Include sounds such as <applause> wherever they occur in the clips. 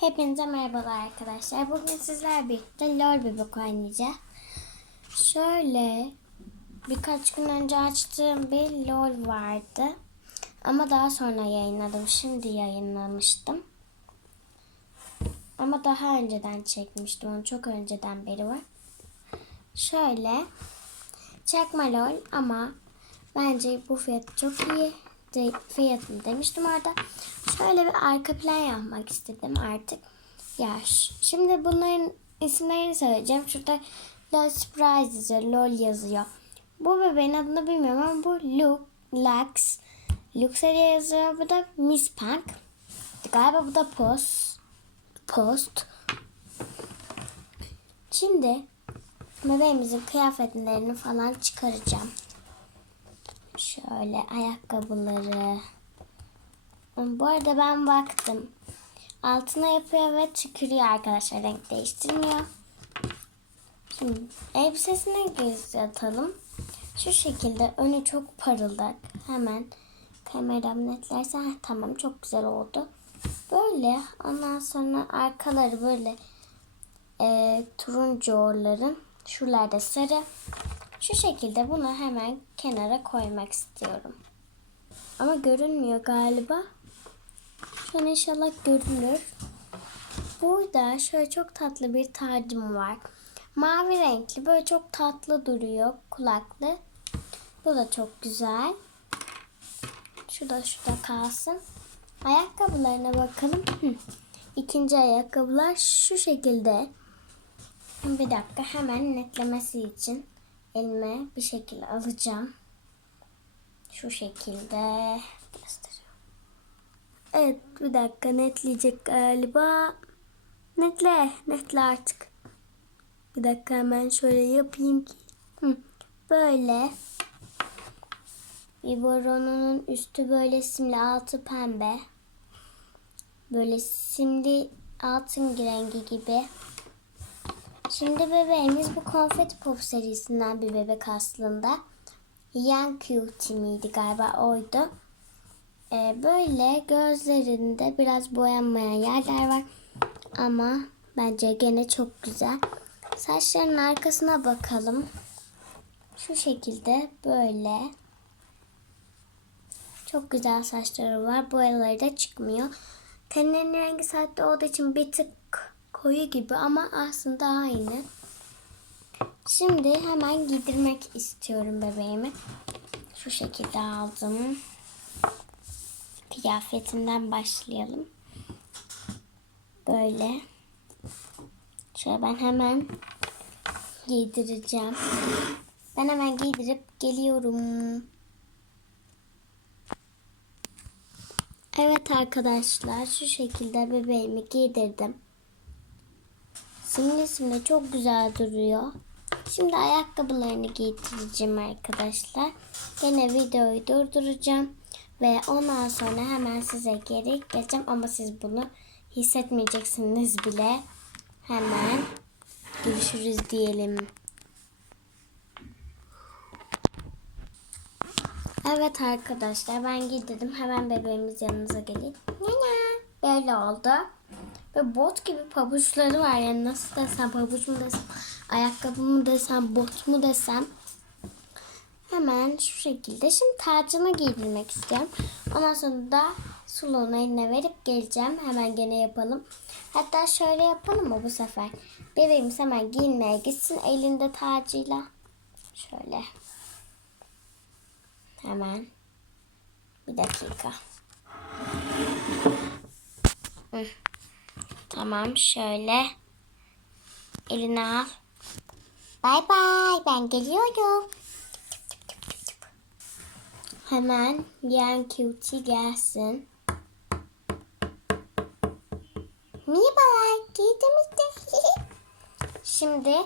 Hepinize merhabalar arkadaşlar. Bugün sizler birlikte LOL bebek oynayacağız. Şöyle birkaç gün önce açtığım bir LOL vardı. Ama daha sonra yayınladım. Şimdi yayınlamıştım. Ama daha önceden çekmiştim. Onu çok önceden beri var. Şöyle çekme LOL ama bence bu fiyat çok iyi. De, fiyatını demiştim orada. Şöyle bir arka plan yapmak istedim artık. Ya şimdi bunların isimlerini söyleyeceğim. Şurada LOL Surprise yazıyor. LOL yazıyor. Bu bebeğin adını bilmiyorum ama bu Luke, Lux, Luxeria yazıyor. Bu da Miss Punk. Galiba bu da Post. Post. Şimdi bebeğimizin kıyafetlerini falan çıkaracağım. Şöyle ayakkabıları. Bu arada ben baktım. Altına yapıyor ve tükürüyor arkadaşlar. Renk değiştirmiyor. Şimdi elbisesine göz atalım. Şu şekilde önü çok parıldak. Hemen kameram netlerse Heh, tamam çok güzel oldu. Böyle ondan sonra arkaları böyle e, turuncu orların. Şuralarda sarı. Şu şekilde bunu hemen kenara koymak istiyorum. Ama görünmüyor galiba. Şu an inşallah görünür. Burada şöyle çok tatlı bir tacım var. Mavi renkli böyle çok tatlı duruyor kulaklı. Bu da çok güzel. Şu da şurada kalsın. Ayakkabılarına bakalım. İkinci ayakkabılar şu şekilde. Bir dakika hemen netlemesi için elime bir şekilde alacağım. Şu şekilde gösteriyorum. Evet bir dakika netleyecek galiba. Netle, netle artık. Bir dakika hemen şöyle yapayım ki. Hı, böyle. Biberonunun üstü böyle simli altı pembe. Böyle simli altın rengi gibi. Şimdi bebeğimiz bu konfeti pop serisinden bir bebek aslında. Young Cutie miydi galiba oydu. Ee, böyle gözlerinde biraz boyanmayan yerler var. Ama bence gene çok güzel. Saçlarının arkasına bakalım. Şu şekilde böyle. Çok güzel saçları var. Boyaları da çıkmıyor. Tenlerinin rengi sahte olduğu için bir tık koyu gibi ama aslında aynı. Şimdi hemen giydirmek istiyorum bebeğimi. Şu şekilde aldım. Kıyafetinden başlayalım. Böyle. Şöyle ben hemen giydireceğim. Ben hemen giydirip geliyorum. Evet arkadaşlar şu şekilde bebeğimi giydirdim. Simli çok güzel duruyor. Şimdi ayakkabılarını giydireceğim arkadaşlar. Yine videoyu durduracağım. Ve ondan sonra hemen size geri geleceğim. Ama siz bunu hissetmeyeceksiniz bile. Hemen görüşürüz diyelim. Evet arkadaşlar ben giydirdim. Hemen bebeğimiz yanınıza geleyim. Nana. Böyle oldu. Ve bot gibi pabuçları var. Yani nasıl desem pabuç mu desem, ayakkabı mı desem, bot mu desem. Hemen şu şekilde. Şimdi tacımı giydirmek istiyorum. Ondan sonra da Sulu'nun eline verip geleceğim. Hemen gene yapalım. Hatta şöyle yapalım mı bu sefer? Bebeğimiz hemen giyinmeye gitsin elinde tacıyla. Şöyle. Hemen. Bir dakika. Hı. Tamam şöyle. Eline al. Bay bay ben geliyorum. Hemen yan cutie gelsin. Merhabalar giydim işte. <laughs> Şimdi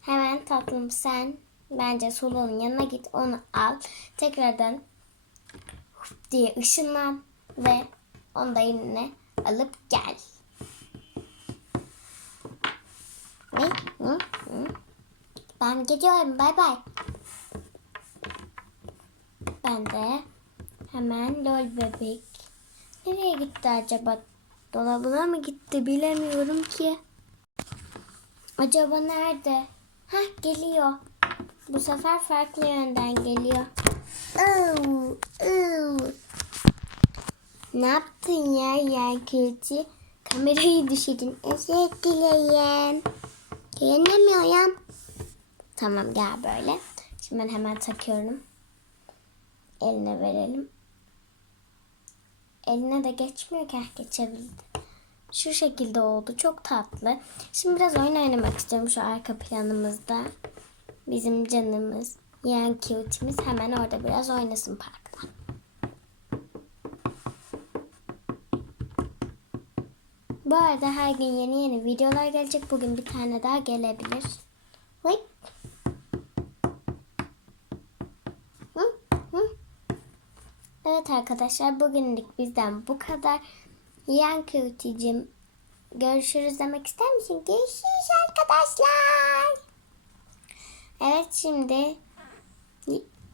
hemen tatlım sen bence Sulu'nun yanına git onu al. Tekrardan diye ışınlan ve onu da eline alıp gel. Ne? Hı? Hı? Ben gidiyorum. Bay bay. Ben de hemen lol bebek. Nereye gitti acaba Dolabına mı gitti bilemiyorum ki. Acaba nerede? Hah geliyor. Bu sefer farklı yönden geliyor. Oo, oo. Ne yaptın ya yer kötü? Kamerayı düşürdün. Özür dilerim. Yenemiyorum. Tamam gel böyle. Şimdi ben hemen takıyorum. Eline verelim. Eline de geçmiyor ki. Geçebildi. Şu şekilde oldu. Çok tatlı. Şimdi biraz oyun oynamak istiyorum şu arka planımızda. Bizim canımız, yeğen cute'imiz hemen orada biraz oynasın parkta. Bu arada her gün yeni yeni videolar gelecek. Bugün bir tane daha gelebilir. Evet arkadaşlar bugünlük bizden bu kadar. Yan Cute'cim görüşürüz demek ister misin? Görüşürüz arkadaşlar. Evet şimdi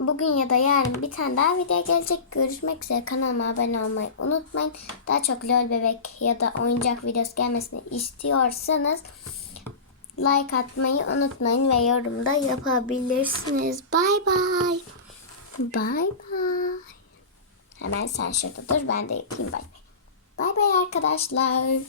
bugün ya da yarın bir tane daha video gelecek. Görüşmek üzere. Kanalıma abone olmayı unutmayın. Daha çok lol bebek ya da oyuncak videosu gelmesini istiyorsanız like atmayı unutmayın ve yorumda yapabilirsiniz. Bay bay. Bay bay. Hemen sen şurada dur ben de yapayım bay bay. Bay bay arkadaşlar.